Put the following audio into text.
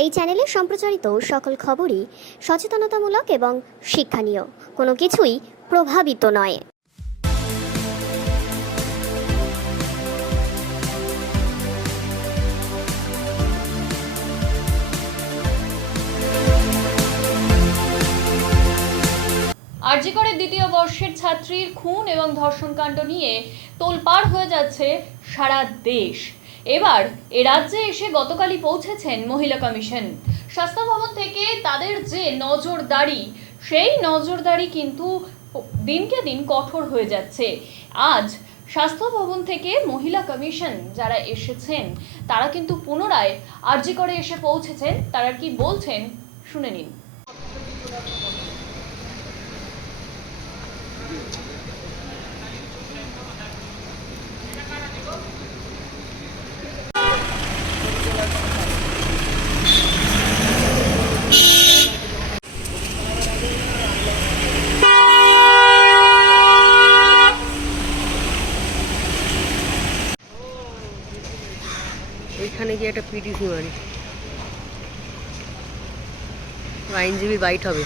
এই চ্যানেলে সম্প্রচারিত সকল খবরই সচেতনতামূলক এবং শিক্ষণীয়, কোনো কিছুই প্রভাবিত নয়। আরজি করের দ্বিতীয় বর্ষের ছাত্রীর খুন এবং ধর্ষণকাণ্ড নিয়ে তোলপাড় হয়ে যাচ্ছে সারা দেশ। এবার এ রাজ্যে এসে গতকালই পৌঁছেছেন মহিলা কমিশন। স্বাস্থ্য ভবন থেকে তাদের যে নজরদারি, সেই নজরদারি কিন্তু দিনকে দিন কঠোর হয়ে যাচ্ছে। আজ স্বাস্থ্য ভবন থেকে মহিলা কমিশন যারা এসেছেন তারা কিন্তু পুনরায় আরজি করে এসে পৌঁছেছেন। তারা কি বলছেন শুনে নিন। ওইখানে গিয়ে একটা পিটিসি মারি, আইনজীবী বাইট হবে।